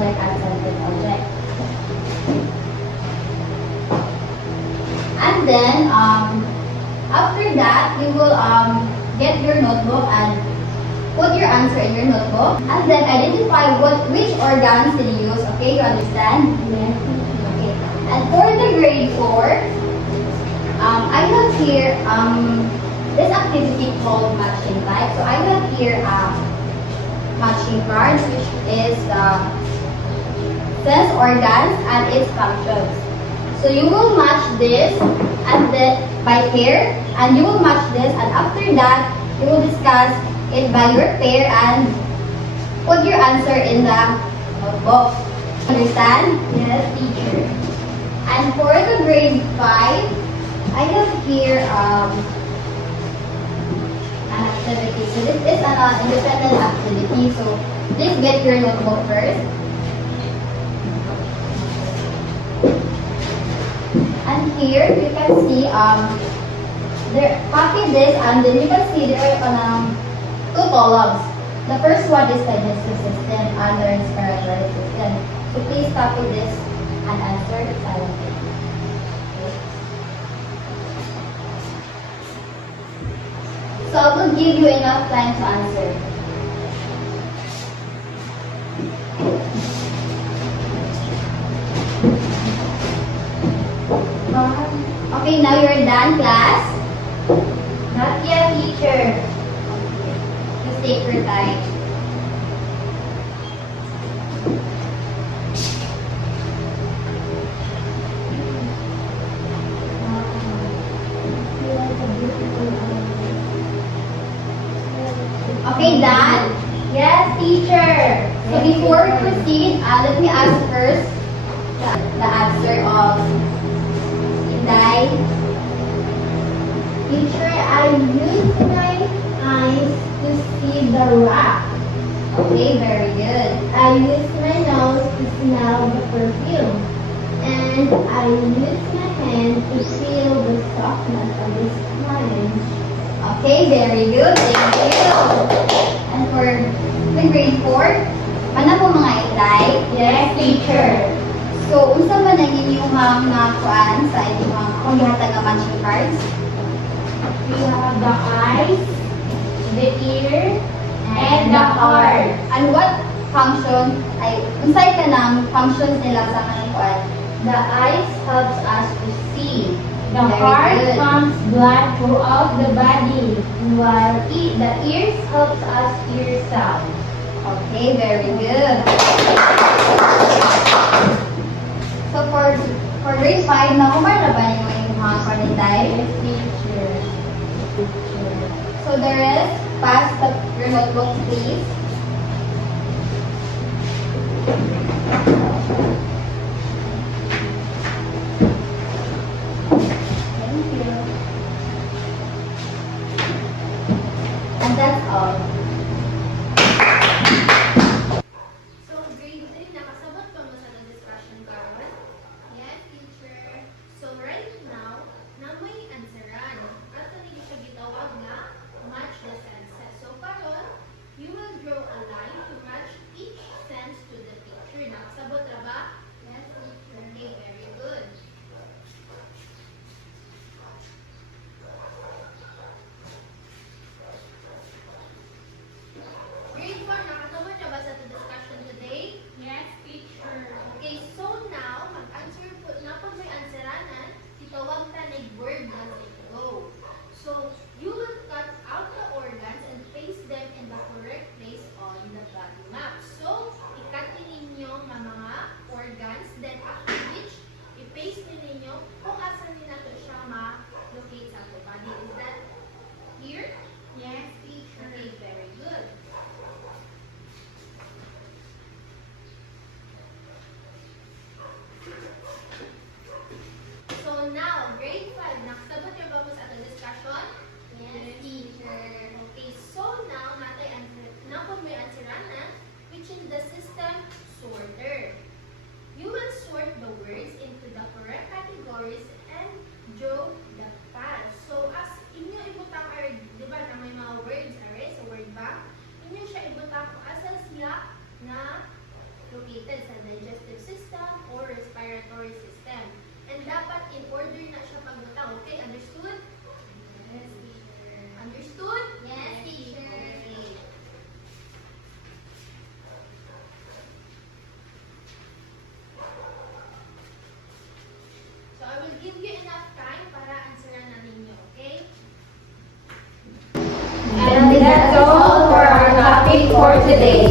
object and centered object. And then, after that, you will get your notebook and put your answer in your notebook. And then identify which organs did you use. Okay, you understand? Yes. Okay. And for the grade 4, I have here this activity called matching type. So I have here matching cards, which is sense organs and its functions. So you will match this and then by pair, and you will match this, and after that you will discuss it by your pair and put your answer in the notebook. Understand? Yes, teacher. And for the grade 5, I have here an activity. So this is an independent activity. So please get your notebook first. And here you can see copy this, and then you can see there are 2 columns. The first one is digestive system and the respiratory system. So please copy this and answer it silently. So I will give you enough time to answer. Okay, now you're done, class. Not yet, teacher. Please take your time. Okay, done? Yes, teacher. So before we proceed, let me ask first the answer of Inday. Teacher, I use my eyes to see the rock. Okay, very good. I use my nose to smell the perfume. And I use my hand to feel the softness of the sponge. Okay, very good. Thank you. And for the grade 4, mana po mga Inday? Yes, teacher. So, unsa man ang inyong kuan sa inyong paghatag ng matching cards? We have the eyes, the ear, and the heart. And what function ay unsay ka ng functions nila sa kanang kuan? The eyes helps us to see. The Very heart good. pumps blood throughout the body, while the ears helps us hear sound. Okay, very good. So for grade 5, nakumar na ba yung mga kanitay? Yes, teacher. So the rest, pass your notebook, please. Thank you. And that's all. So, grade 3, nakasabot pa mo sa discussion karon? Yes, teacher. So, right now, namoy answeran. Ato ni siya gitawag nga match the senses. So, karon, you will draw a line to match each sense to the picture. Nakasabot ra ba? Yes, teacher. Okay, very good. Grade 4, nakasabot na ba sa discussion today? Yes, teacher. Okay, so now, mag-answer po, na pag may answeranan, itawag ta ng word na go. So, you will cut out the organs and place them in the correct place on the body map. So, i-cut ninyo nga mga organs, then after which, i-paste ninyo kung asan nila to siya ma-locate sa the body. Is that clear? Yes, teacher. Okay, very good. So now, grade 5, nakasabot niyo ba po sa ating discussion? Yes, teacher. Okay, so now, na po may answeranan, which is the system sorter. You will sort the words into the correct categories and draw the paths. So, as inyo ibutang, di ba, na may mga words, sa word bank, inyo siya ibutang kung asa siya na located sa digestive system or respiratory system. And dapat in order na siya pagbutang. Okay, understood? Yes, teacher. Understood? Yes, teacher. So I will give you enough time para answeran na ninyo, okay? And that's all for our topic for today.